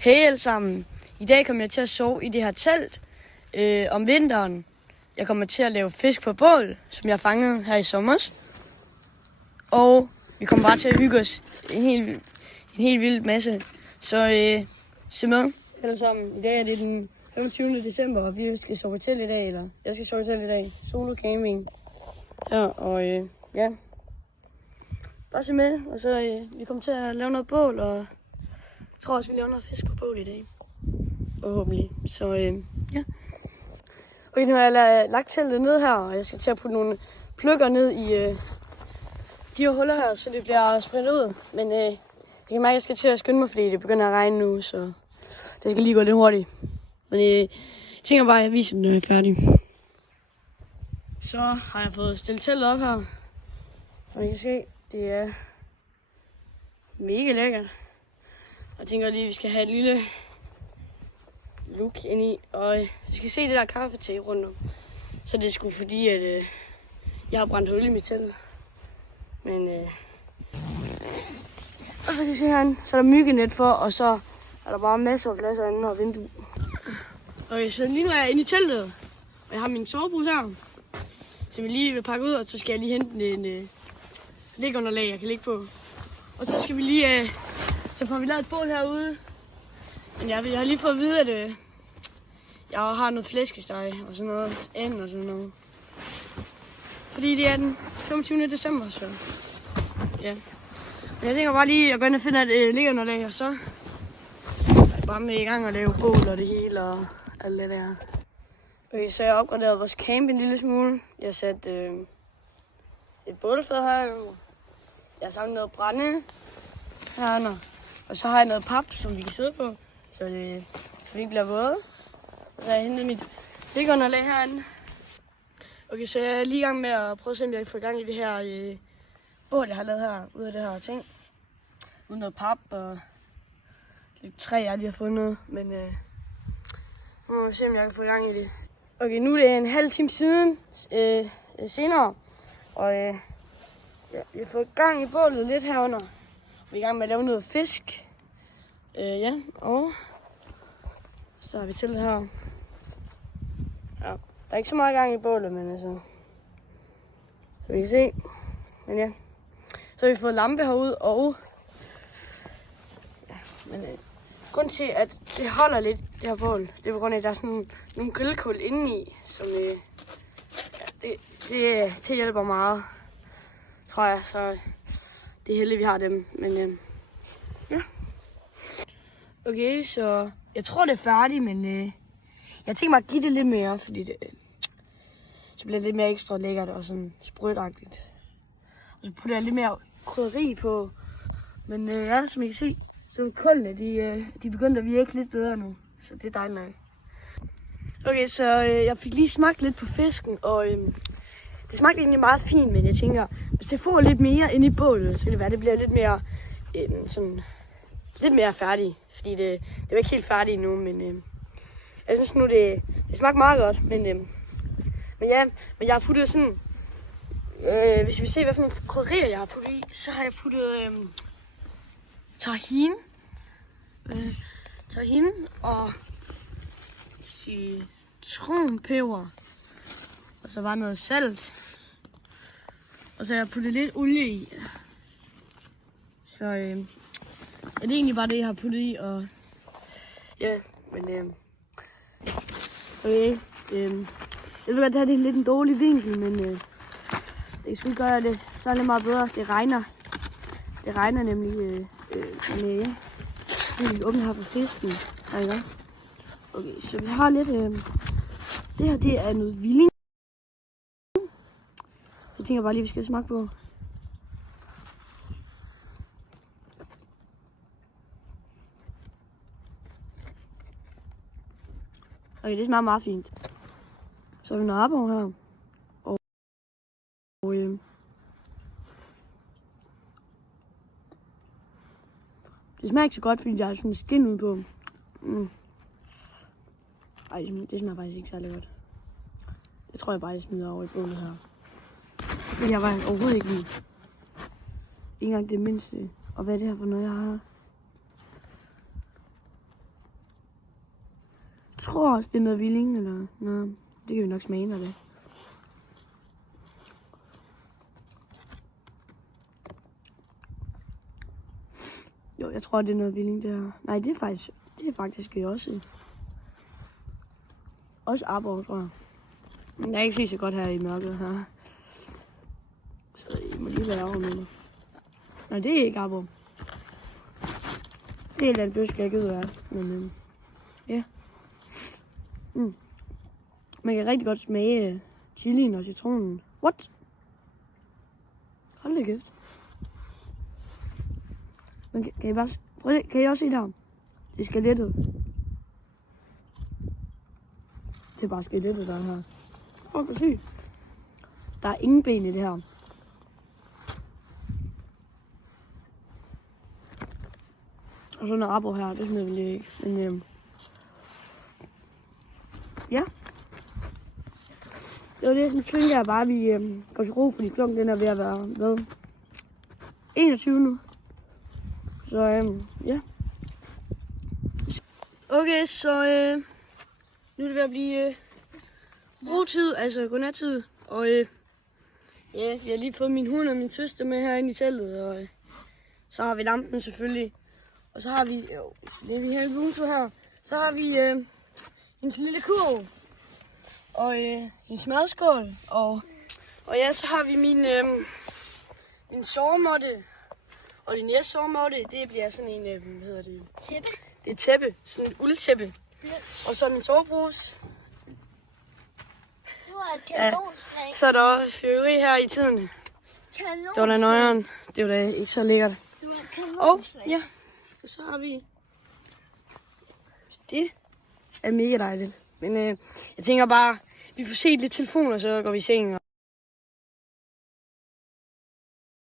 Hej alle sammen. I dag kommer jeg til at sove i det her telt om vinteren. Jeg kommer til at lave fisk på bål, som jeg fangede her i sommer. Og vi kommer bare til at hygge os en helt vild masse. Så se med. Alle sammen. I dag er det den 25. december, og vi skal sove i telt i dag. Eller jeg skal sove i telt i dag. Solo camping. Ja, og ja. Bare se med. Og så vi kommer til at lave noget bål, og jeg tror også, vi laver noget fisk på bål i dag. Forhåbentlig. Så ja. Okay, nu har jeg lagt teltet ned her, og jeg skal til at putte nogle plukker ned i de her huller her, så det bliver spredt ud. Men jeg kan mærke, at jeg skal til at skynde mig, fordi det begynder at regne nu, så det skal lige gå lidt hurtigt. Men jeg tænker bare, at jeg viser den, når jeg er færdig. Så har jeg fået stillet teltet op her. Og I kan se, det er mega lækkert. Og jeg tænker lige, at vi skal have et lille look ind i. Og vi skal se det der kaffetag rundt om. Så det er sgu fordi, at jeg har brændt hul i mit telt. Men og så kan I se herinde, så er der myggenet for, og så er der bare masser af glas herinde og vindue. Okay, så lige nu er jeg inde i teltet, og jeg har min sovepose her. Så vi lige vil pakke ud, og så skal jeg lige hente en liggeunderlag, jeg kan ligge på. Og så skal vi lige, så får vi lavet et bål herude. Men jeg har lige fået at vide, at jeg har noget flæskesteg og sådan noget, and og sådan noget. Fordi det er den 25. december, så ja. Men jeg tænker bare lige at gå ind og finde et liggeunderlag, og så er jeg bare med i gang og lave bål og det hele og alt det der. Okay, så jeg har opgraderet vores camp en lille smule. Jeg har sat et bålfad her. Jeg har samlet noget brænde herinde. Og så har jeg noget pap, som vi kan sidde på, så vi ikke bliver våde. Og så har jeg hentet mit liggeunderlag herinde. Okay, så jeg er lige i gang med at prøve at se, om jeg kan få i gang i det her bål, jeg har lavet her, ud af det her ting. Uden noget pap og lidt træ, jeg lige har fundet. Men nu må vi se, om jeg kan få i gang i det. Okay, nu er det en halv time siden senere. Og ja, vi har fået gang i bålet lidt herunder. Vi er i gang med at lave noget fisk. Ja, og så har vi til det her. Ja, der er ikke så meget gang i bålet, men altså, så vi kan se. Men ja, så har vi fået lampe herude, og ja, men grunden til, at det holder lidt, det her bål, det er på grund af, at der er sådan nogle grillkål indeni, som ja, det hjælper meget, tror jeg, så det er heldigt, vi har dem, men ja. Okay, så jeg tror, det er færdigt, men jeg tænker mig at give det lidt mere, fordi så bliver det lidt mere ekstra lækkert og sådan sprødagtigt. Og så putter jeg lidt mere krydderi på. Men ja, som I kan se, så kålene, de begyndte at virke lidt bedre nu. Så det er dejligt nok. Okay, så jeg fik lige smagt lidt på fisken, og det smagte egentlig meget fint, men jeg tænker, hvis det får lidt mere ind i bålet, så kan det være, det bliver lidt mere sådan lidt mere færdigt. Fordi det var ikke helt færdigt endnu, men jeg synes nu, det smagte meget godt. Men ja, men jeg har puttet sådan, hvis vi vil se, hvad for nogle krydderier jeg har puttet i, så har jeg puttet tahin og citronpeber, og så var noget salt, og så har jeg puttet lidt olie i. Så det er egentlig bare det, jeg har puttet i, og ja, men okay, jeg ved godt, det her er lidt en dårlig vinkel, men det skulle gøre det så lidt meget bedre. Det regner nemlig med, vi åbner her på fisken, ikke? Okay, så vi har lidt, det her, det er noget villing. Jeg tænker bare lige, vi skal smage på. Okay, det smager meget fint. Så har vi noget arbor her. Og det smager ikke så godt, fordi der er sådan en skin ude på. Ej, det smager faktisk ikke særlig godt. Det tror jeg bare, det smider over i bålet her. Det jeg var overhovedet ikke lide. Ikke engang det mindste. Og hvad er det her for noget, jeg har? tror også, det er noget Villing, eller noget. Det kan vi nok smage, når det. Jo, jeg tror, det er noget Villing, det her. Nej, det er faktisk også Arborg, tror jeg. Men jeg kan ikke se så godt her i mørket her. Så I må lige være ærger med mig. Nej, det er ikke Arborg. Det er et eller andet bøsk, jeg ikke ved, hvad er. Men ja. Man kan rigtig godt smage chilien og citronen. What? Hold da kæft. Men kan I bare... Kan I også se der? Det er skelettet. Det er bare skelettet, der er her. Åh, hvor sygt. Der er ingen ben i det her. Og så en arbo her, det smider vi lige ikke. Men ja. Det var det, nu tænker jeg bare, at vi går til ro, fordi klokken den er ved at være 21 nu. Så ja. Okay, så nu er det ved at blive rotid, altså godnattid. Og ja, vi har lige fået min hund og min søster med herinde i teltet, og så har vi lampen selvfølgelig. Og så har vi, det er vi her i Bluetooth her, så har vi hendes lille kurv, og hendes madskål, og ja, så har vi min sovemåtte, og din næste sovemåtte, det bliver sådan en, hvad hedder det? Tæppe. Det er tæppe, sådan et uldtæppe. Yes. Og så min sovepose. Det var et kanonslag. Ja, så er der også fyrværkeri her i tiden. Kanonslag. Det var da nøjeren, det var da ikke så lækkert. Det var et Og kanonslag. ja, så har vi, det er mega dejligt. Men jeg tænker bare, vi får set lidt telefoner, så går vi i seng.